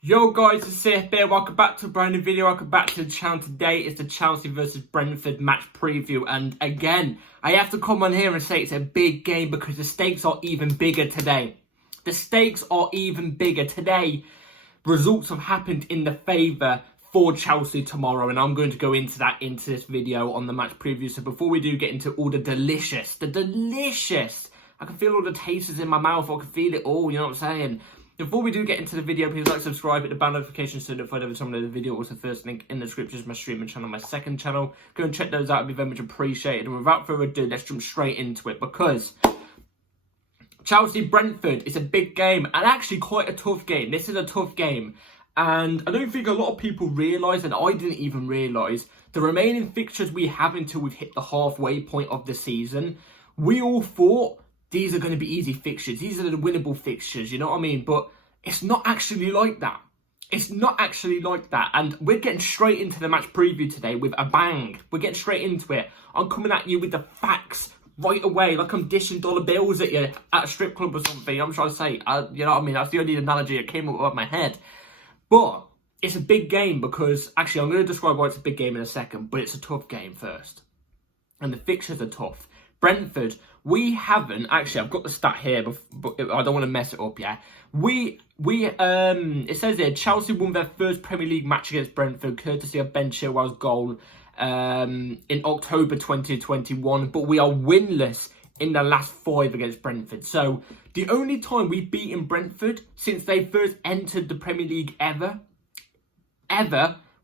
Yo guys, it's Seth here. Welcome back to a brand new video. Welcome back to the channel. Today is the Chelsea versus Brentford match preview, and again I have to come on here and say it's a big game because the stakes are even bigger today. The stakes are even bigger today. Results have happened in the favour for Chelsea tomorrow, and I'm going to go into this video on the match preview. So before we do get into all the delicious, I can feel all the tastes in my mouth. I can feel it all, you know what I'm saying? Before we do get into the video, please like, subscribe, hit the bell notification so notified every time I upload a video. Also, first link in the description is my streaming channel, my second channel. Go and check those out, it'd be very much appreciated. And without further ado, let's jump straight into it because Chelsea-Brentford is a big game and actually quite a tough game. This is a tough game. And I don't think a lot of people realise, and I didn't even realise, the remaining fixtures we have until we've hit the halfway point of the season. We all thought these are going to be easy fixtures. These are the winnable fixtures, you know what I mean? But it's not actually like that. It's not actually like that. And we're getting straight into the match preview today with a bang. We're getting straight into it. I'm coming at you with the facts right away, like I'm dishing dollar bills at you at a strip club or something. I'm trying to say, you know what I mean? That's the only analogy that came up of my head. But it's a big game because, actually, I'm going to describe why it's a big game in a second, but it's a tough game first. And the fixtures are tough. Brentford, we haven't, actually, I've got the stat here, but I don't want to mess it up, yeah. It says here, Chelsea won their first Premier League match against Brentford, courtesy of Ben Chilwell's goal in October 2021, but we are winless in the last 5 against Brentford. So, the only time we've beaten Brentford since they first entered the Premier League ever,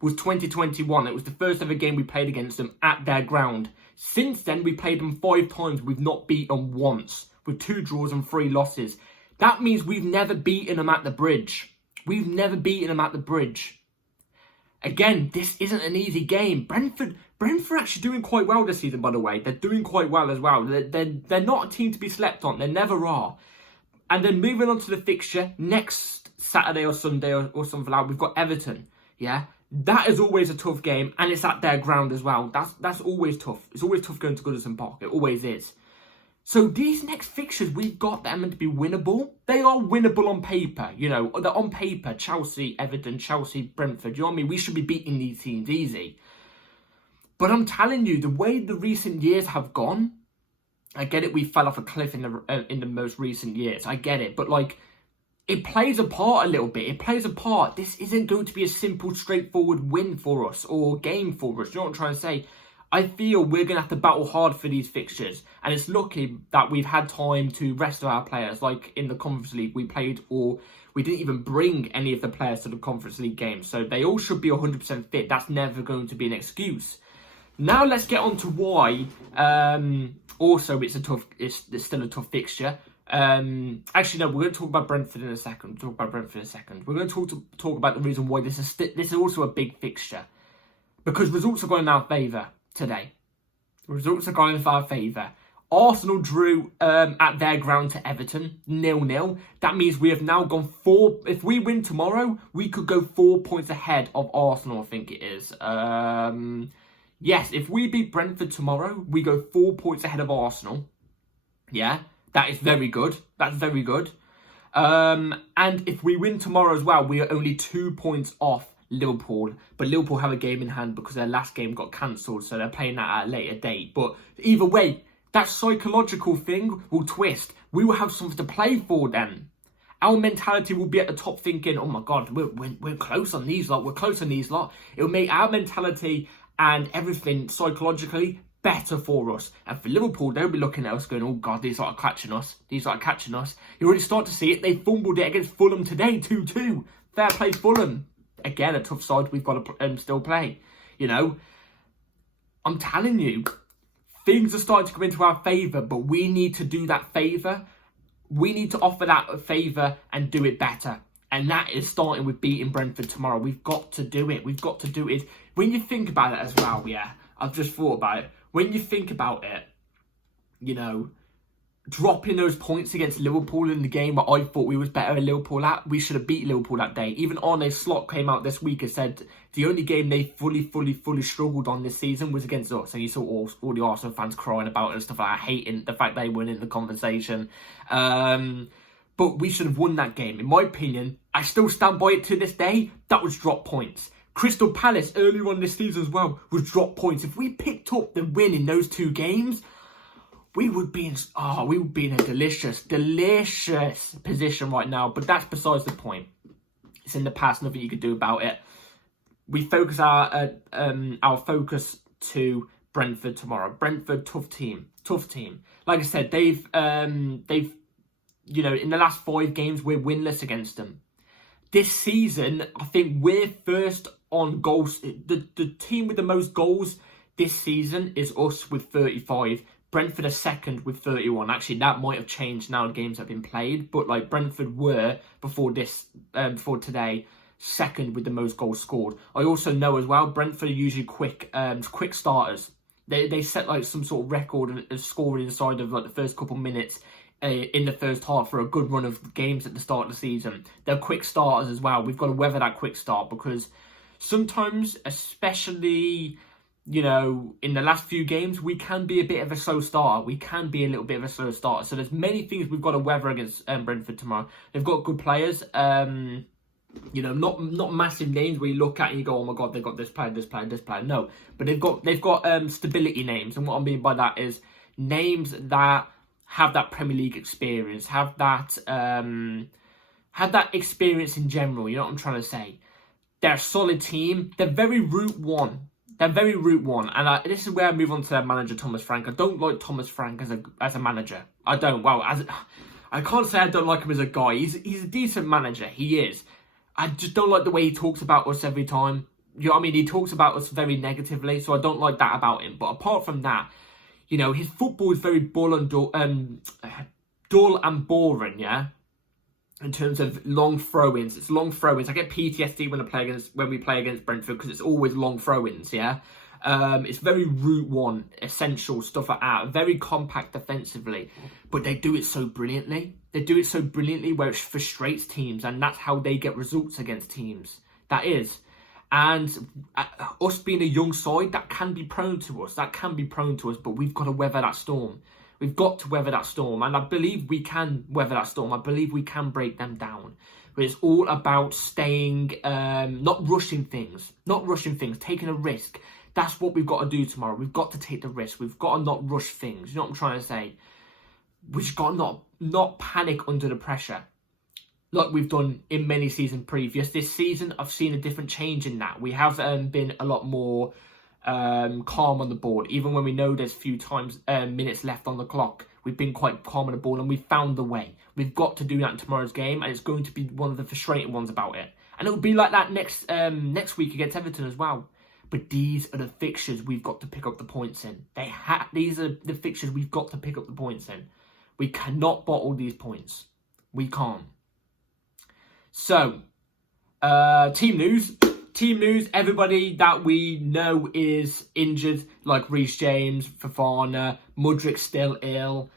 was 2021. It was the first ever game we played against them at their ground. Since then, we played them 5 times. We've not beaten them once, with 2 draws and 3 losses. That means we've never beaten them at the Bridge. We've never beaten them at the Bridge. Again, this isn't an easy game. Brentford actually doing quite well this season, by the way. They're doing quite well as well. They're not a team to be slept on. They never are. And then moving on to the fixture, next Saturday or Sunday or something like that, we've got Everton. Yeah, that is always a tough game, and it's at their ground as well. That's always tough. It's always tough going to Goodison Park. It always is. So these next fixtures we've got that are meant to be winnable. They are winnable on paper, you know. They're on paper. Chelsea, Everton, Chelsea, Brentford. You know what I mean? We should be beating these teams easy. But I'm telling you, the way the recent years have gone, I get it. We fell off a cliff in the most recent years. I get it, but like, it plays a part a little bit. It plays a part. This isn't going to be a simple, straightforward win for us or game for us. You know what I'm trying to say? I feel we're going to have to battle hard for these fixtures. And it's lucky that we've had time to rest our players. Like in the Conference League, we played, or we didn't even bring any of the players to the Conference League games. So they all should be 100% fit. That's never going to be an excuse. Now let's get on to why also it's still a tough fixture. Actually, no, we're going to talk about Brentford in a second. We're going to talk about the reason why this is also a big fixture. Because results are going in our favour today. Results are going in our favour. Arsenal drew at their ground to Everton, 0-0. That means we have now gone 4... If we win tomorrow, we could go 4 points ahead of Arsenal, I think it is. Yes, if we beat Brentford tomorrow, we go 4 points ahead of Arsenal. Yeah. That is very good. That's very good. And if we win tomorrow as well, we are only 2 points off Liverpool. But Liverpool have a game in hand because their last game got cancelled. So they're playing that at a later date. But either way, that psychological thing will twist. We will have something to play for then. Our mentality will be at the top thinking, oh my God, we're close on these lot. We're close on these lot. It will make our mentality and everything psychologically better for us. And for Liverpool, they'll be looking at us going, oh God, these are catching us. These are catching us. You already start to see it. They fumbled it against Fulham today, 2-2. Fair play, Fulham. Again, a tough side we've got to still play. You know, I'm telling you, things are starting to come into our favour, but we need to do that favour. We need to offer that favour and do it better. And that is starting with beating Brentford tomorrow. We've got to do it. We've got to do it. When you think about it as well, yeah, I've just thought about it. When you think about it, you know, dropping those points against Liverpool in the game where I thought we was better than Liverpool at, we should have beat Liverpool that day. Even Arne Slot came out this week and said the only game they fully struggled on this season was against us. And you saw all the Arsenal fans crying about it and stuff like that, hating the fact they weren't in the conversation. But we should have won that game. In my opinion, I still stand by it to this day. That was drop points. Crystal Palace earlier on this season as well was drop points. If we picked up the win in those 2 games, we would be in a delicious position right now. But that's besides the point. It's in the past. Nothing you could do about it. We focus our focus to Brentford tomorrow. Brentford, tough team. Like I said, they've in the last 5 games we're winless against them. This season, I think we're first on goals. The team with the most goals this season is us with 35. Brentford are second with 31. Actually, that might have changed now the games have been played. But like Brentford were before today, second with the most goals scored. I also know as well, Brentford are usually quick starters. They set like some sort of record of scoring inside of like the first couple minutes in the first half for a good run of games at the start of the season. They're quick starters as well. We've got to weather that quick start because sometimes, especially, in the last few games, we can be a bit of a slow starter. We can be a little bit of a slow starter. So there's many things we've got to weather against Brentford tomorrow. They've got good players. Not massive names where you look at and you go, oh my god, they've got this player. No, but they've got stability names, and what I mean by that is names that have that Premier League experience, have that experience in general. You know what I'm trying to say? They're a solid team. They're very Route One. And this is where I move on to their manager, Thomas Frank. I don't like Thomas Frank as a manager. I don't. Well, I can't say I don't like him as a guy. He's a decent manager. He is. I just don't like the way he talks about us every time. You know what I mean? He talks about us very negatively, so I don't like that about him. But apart from that, his football is very dull and boring, yeah? In terms of long throw-ins. It's long throw-ins. I get PTSD when we play against Brentford because it's always long throw-ins, yeah? It's very Route One, essential stuff like that. Very compact defensively. But they do it so brilliantly. They do it so brilliantly where it frustrates teams, and that's how they get results against teams. That is. And us being a young side, that can be prone to us. But we've got to weather that storm. We've got to weather that storm. And I believe we can weather that storm. I believe we can break them down. But it's all about staying, not rushing things, taking a risk. That's what we've got to do tomorrow. We've got to take the risk. We've got to not rush things. You know what I'm trying to say? We've got to not panic under the pressure like we've done in many seasons previous. This season, I've seen a different change in that. We have been a lot more calm on the board. Even when we know there's few minutes left on the clock, we've been quite calm on the ball and we've found the way. We've got to do that in tomorrow's game, and it's going to be one of the frustrating ones about it. And it'll be like that next week against Everton as well. But these are the fixtures we've got to pick up the points in. These are the fixtures we've got to pick up the points in. We cannot bottle these points. We can't. So, team news. Everybody that we know is injured, like Reece James, Fofana, Mudryk still ill.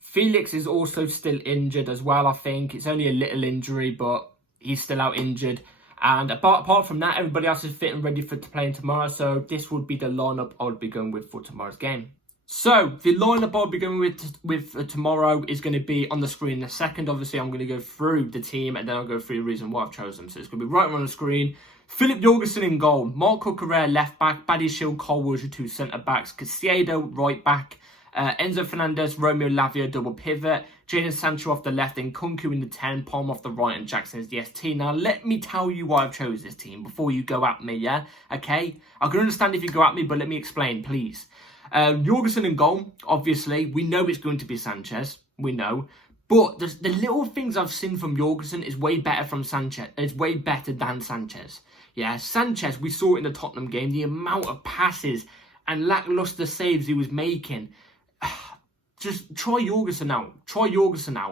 Felix is also still injured as well, I think. It's only a little injury, but he's still out injured. And apart from that, everybody else is fit and ready to play tomorrow. So this would be the lineup I would be going with for tomorrow's game. So the lineup I'll be going with tomorrow is going to be on the screen in a second. Obviously, I'm going to go through the team and then I'll go through the reason why I've chosen them. So it's going to be right on the screen. Philip Jorgensen in goal. Mark Cucurella left back. Badiashile, Colwood, your 2 centre backs. Caicedo right back. Enzo Fernandez, Romeo Lavia double pivot. Jadon Sancho off the left, and Kunku in the 10, Palm off the right, and Jackson is the ST. Now, let me tell you why I've chose this team before you go at me, yeah? Okay? I can understand if you go at me, but let me explain, please. Jorgensen in goal, obviously. We know it's going to be Sanchez. We know. But the little things I've seen from Jorgensen is way better from Sanchez. It's way better than Sanchez. Yeah, Sanchez, we saw it in the Tottenham game. The amount of passes and lacklustre saves he was making. Just try Jorgensen out.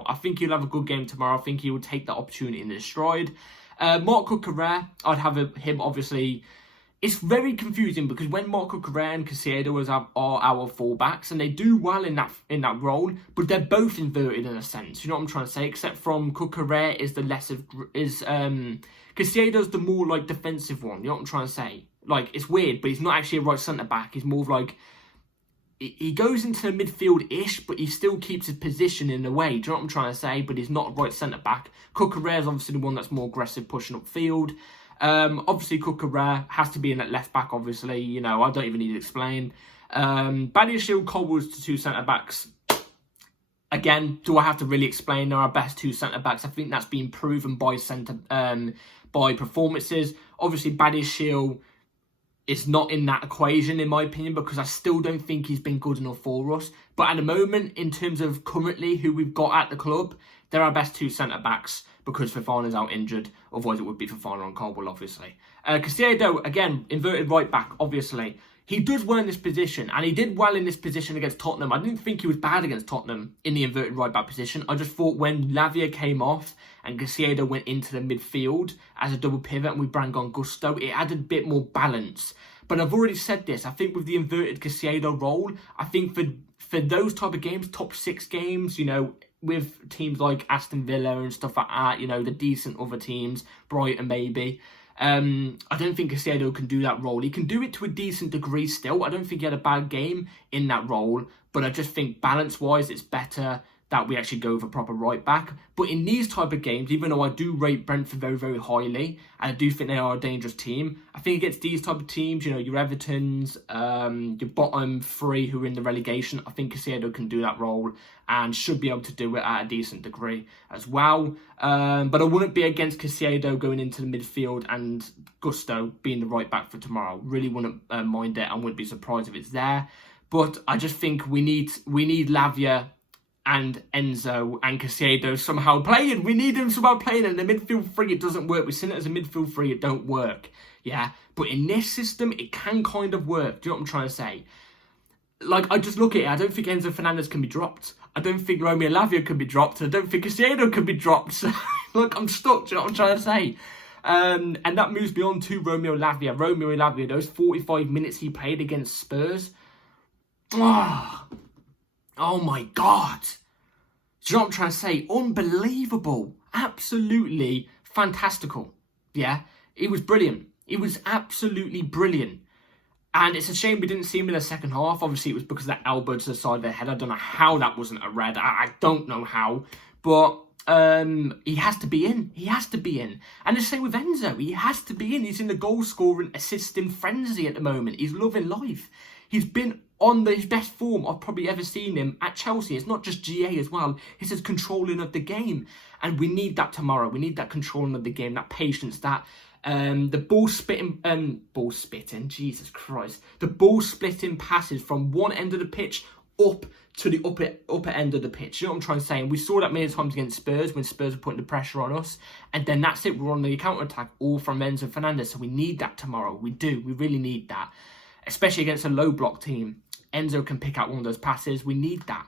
I think he'll have a good game tomorrow. I think he will take that opportunity in his stride. Marc Cucurella, I'd have him, obviously. It's very confusing because when Marc Cucurella and Caicedo are our fullbacks, and they do well in that role, but they're both inverted in a sense. You know what I'm trying to say? Except from Cucurella is the less of Caicedo's the more like defensive one. You know what I'm trying to say? Like, it's weird, but he's not actually a right centre back. He's more of like he goes into the midfield-ish, but he still keeps his position in a way. Do you know what I'm trying to say? But he's not a right centre-back. Cucurella is obviously the one that's more aggressive, pushing upfield. Obviously, Cucurella has to be in that left-back, obviously. You know, I don't even need to explain. Badiashile, Colwell's to 2 centre-backs. Again, do I have to really explain? They're our best 2 centre-backs. I think that's been proven by performances. Obviously, Badiashile is not in that equation, in my opinion, because I still don't think he's been good enough for us. But at the moment, in terms of currently who we've got at the club, they're our best 2 centre-backs because Fofana's out injured. Otherwise, it would be Fofana and Colwell, obviously. Caicedo, again, inverted right back, obviously. He does well in this position, and he did well in this position against Tottenham. I didn't think he was bad against Tottenham in the inverted right-back position. I just thought when Lavia came off and Caicedo went into the midfield as a double pivot and we brought on Gusto, it added a bit more balance. But I've already said this. I think with the inverted Caicedo role, I think for those type of games, top 6 games, you know, with teams like Aston Villa and stuff like that, you know, the decent other teams, Brighton maybe, I don't think Caicedo can do that role. He can do it to a decent degree still. I don't think he had a bad game in that role, but I just think balance-wise, it's better that we actually go with a proper right back. But in these type of games, even though I do rate Brentford very, very highly, and I do think they are a dangerous team, I think against these type of teams, you know, your Evertons, your bottom 3 who are in the relegation, I think Caicedo can do that role and should be able to do it at a decent degree as well. But I wouldn't be against Caicedo going into the midfield and Gusto being the right back for tomorrow. Really wouldn't mind it. I wouldn't be surprised if it's there. But I just think we need Lavia and Enzo and Caicedo somehow playing. We need them somehow playing. And the midfield 3, it doesn't work. We've seen it as a midfield 3, it don't work. Yeah, but in this system, it can kind of work. Do you know what I'm trying to say? Like, I just look at it. I don't think Enzo Fernandez can be dropped. I don't think Romeo Lavia can be dropped. I don't think Caicedo can be dropped. So, look, I'm stuck. Do you know what I'm trying to say? And that moves me on to Romeo Lavia. Romeo Lavia, those 45 minutes he played against Spurs. Oh my God. Do you know what I'm trying to say? Unbelievable. Absolutely fantastical. Yeah, it was brilliant. It was absolutely brilliant. And it's a shame we didn't see him in the second half. Obviously, it was because of that elbow to the side of the head. I don't know how that wasn't a red. I don't know how. But he has to be in. He has to be in. And the same with Enzo. He has to be in. He's in the goal-scoring, assisting frenzy at the moment. He's loving life. He's been on his best form I've probably ever seen him at Chelsea. It's not just GA as well. It's his controlling of the game. And we need that tomorrow. We need that controlling of the game, that patience, that the ball spitting, Jesus Christ. The ball splitting passes from one end of the pitch up to the upper end of the pitch. You know what I'm trying to say? And we saw that many times against Spurs when Spurs were putting the pressure on us. And then that's it. We're on the counter-attack all from Enzo Fernandez. So we need that tomorrow. We do. We really need that. Especially against a low-block team. Enzo can pick out one of those passes. We need that.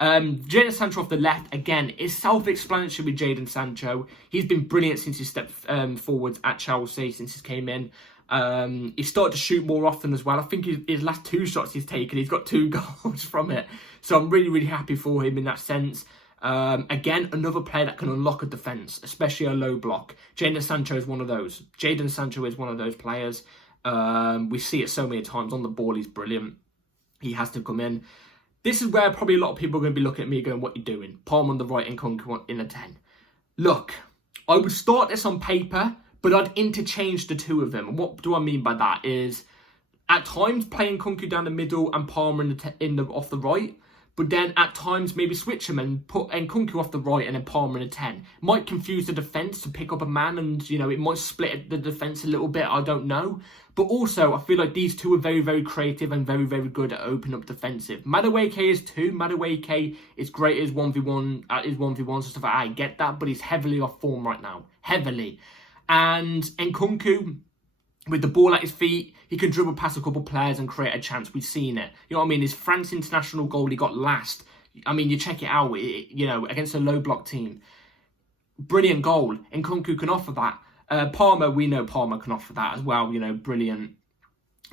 Jadon Sancho off the left, again, is self-explanatory with Jadon Sancho. He's been brilliant since he stepped forwards at Chelsea, since he came in. He's started to shoot more often as well. I think his last 2 shots he's taken, he's got 2 goals from it. So I'm really, really happy for him in that sense. Again, another player that can unlock a defence, especially a low block. Jadon Sancho is one of those. Jadon Sancho is one of those players. We see it so many times. On the ball, he's brilliant. He has to come in. This is where probably a lot of people are going to be looking at me going, what are you doing? Palm on the right and Kunku in a 10. Look, I would start this on paper, but I'd interchange the 2 of them. And what do I mean by that is, at times playing Kunku down the middle and Palmer off the right, but then at times maybe switch them and put Kunku off the right and then Palmer in a 10. Might confuse the defence to pick up a man and, you know, it might split the defence a little bit, I don't know. But also, I feel like these 2 are very, very creative and very, very good at opening up defensive. Madueke is 2. Madueke is great as 1v1, at his 1v1s and stuff like that. I get that, but he's heavily off form right now. Heavily. And Nkunku, with the ball at his feet, he can dribble past a couple players and create a chance. We've seen it. You know what I mean? His France international goal he got last. I mean, you check it out, you know, against a low block team. Brilliant goal. Nkunku can offer that. Palmer, we know Palmer can offer that as well. You know, brilliant.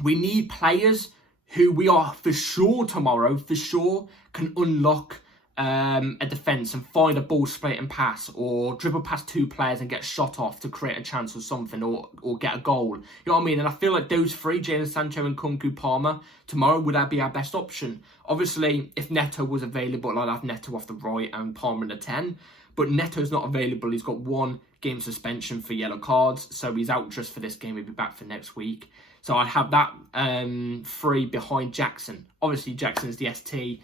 We need players who we are for sure tomorrow, for sure, can unlock a defence and find a ball straight and pass, or dribble past two players and get shot off to create a chance or something, or get a goal. You know what I mean? And I feel like those three, Jadon Sancho and Kunku Palmer, tomorrow would that be our best option? Obviously, if Neto was available, I'd have Neto off the right and Palmer in the 10. But Neto's not available. He's got 1 game suspension for yellow cards, so he's out just for this game. He'll be back for next week. So I'd have that 3 behind Jackson. Obviously, Jackson's the ST.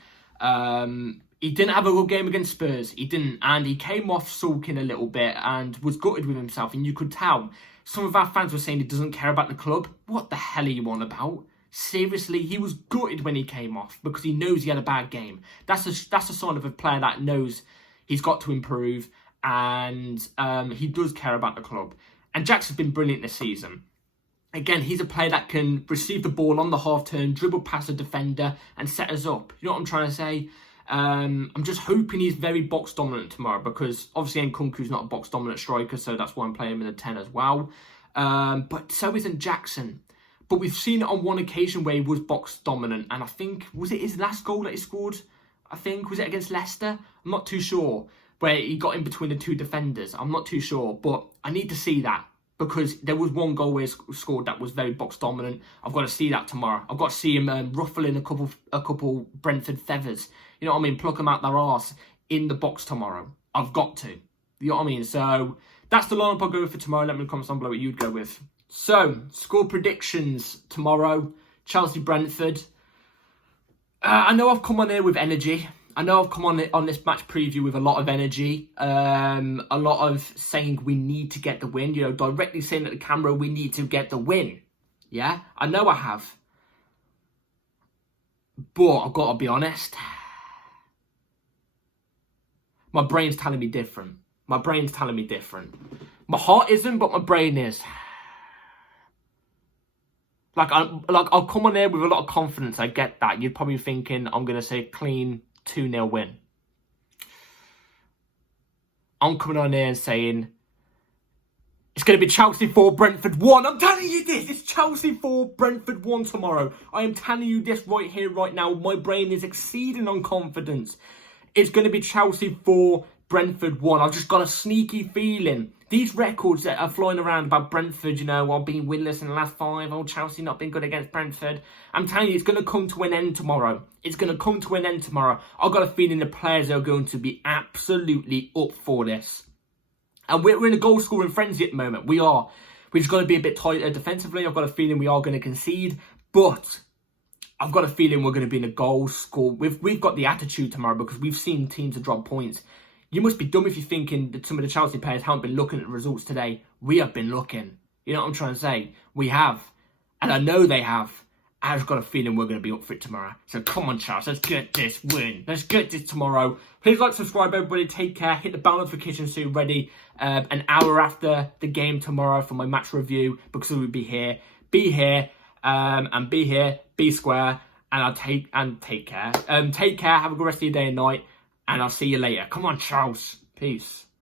He didn't have a good game against Spurs. He didn't. And he came off sulking a little bit and was gutted with himself. And you could tell. Some of our fans were saying he doesn't care about the club. What the hell are you on about? Seriously, he was gutted when he came off because he knows he had a bad game. That's a sign of a player that knows he's got to improve, and he does care about the club. And Jackson's been brilliant this season. Again, he's a player that can receive the ball on the half turn, dribble past a defender, and set us up. You know what I'm trying to say? I'm just hoping he's very box dominant tomorrow, because obviously Nkunku's not a box dominant striker, so that's why I'm playing him in the 10 as well. But so isn't Jackson. But we've seen it on one occasion where he was box dominant, and I think, was it his last goal that he scored? I think, was it against Leicester? I'm not too sure, where he got in between the 2 defenders. I'm not too sure, but I need to see that, because there was 1 goal where he scored that was very box dominant. I've got to see that tomorrow. I've got to see him ruffling a couple Brentford feathers. You know what I mean? Pluck them out their arse in the box tomorrow. I've got to. You know what I mean? So that's the lineup I'll go with for tomorrow. Let me know in the comments down below what you'd go with. So, score predictions tomorrow. Chelsea-Brentford. I know I've come on here with energy. I know I've come on this match preview with a lot of energy. A lot of saying we need to get the win. You know, directly saying at the camera, we need to get the win. Yeah, I know I have. But I've got to be honest. My brain's telling me different. My brain's telling me different. My heart isn't, but my brain is. I'll come on here with a lot of confidence. I get that. You're probably thinking I'm going to say clean 2-0 win. I'm coming on here and saying it's going to be Chelsea 4, Brentford 1. I'm telling you this. It's Chelsea 4, Brentford 1 tomorrow. I am telling you this right here, right now. My brain is exceeding on confidence. It's going to be Chelsea 4, Brentford 1. I've just got a sneaky feeling. These records that are flying around about Brentford, you know, while being winless in the last 5, Chelsea not been good against Brentford. I'm telling you, it's going to come to an end tomorrow. It's going to come to an end tomorrow. I've got a feeling the players are going to be absolutely up for this. And we're in a goal-scoring frenzy at the moment. We are. We're just going to be a bit tighter defensively. I've got a feeling we are going to concede. But I've got a feeling we're going to be in a goal score. We've got the attitude tomorrow, because we've seen teams that drop points. You must be dumb if you're thinking that some of the Chelsea players haven't been looking at the results today. We have been looking. You know what I'm trying to say? We have. And I know they have. I've just got a feeling we're going to be up for it tomorrow. So come on, Charles. Let's get this win. Let's get this tomorrow. Please like, subscribe, everybody. Take care. Hit the bell notification so you're ready an hour after the game tomorrow for my match review, because we'll be here. Be here. And be here. Be square. And take care. Take care. Have a good rest of your day and night. And I'll see you later. Come on, Charles. Peace.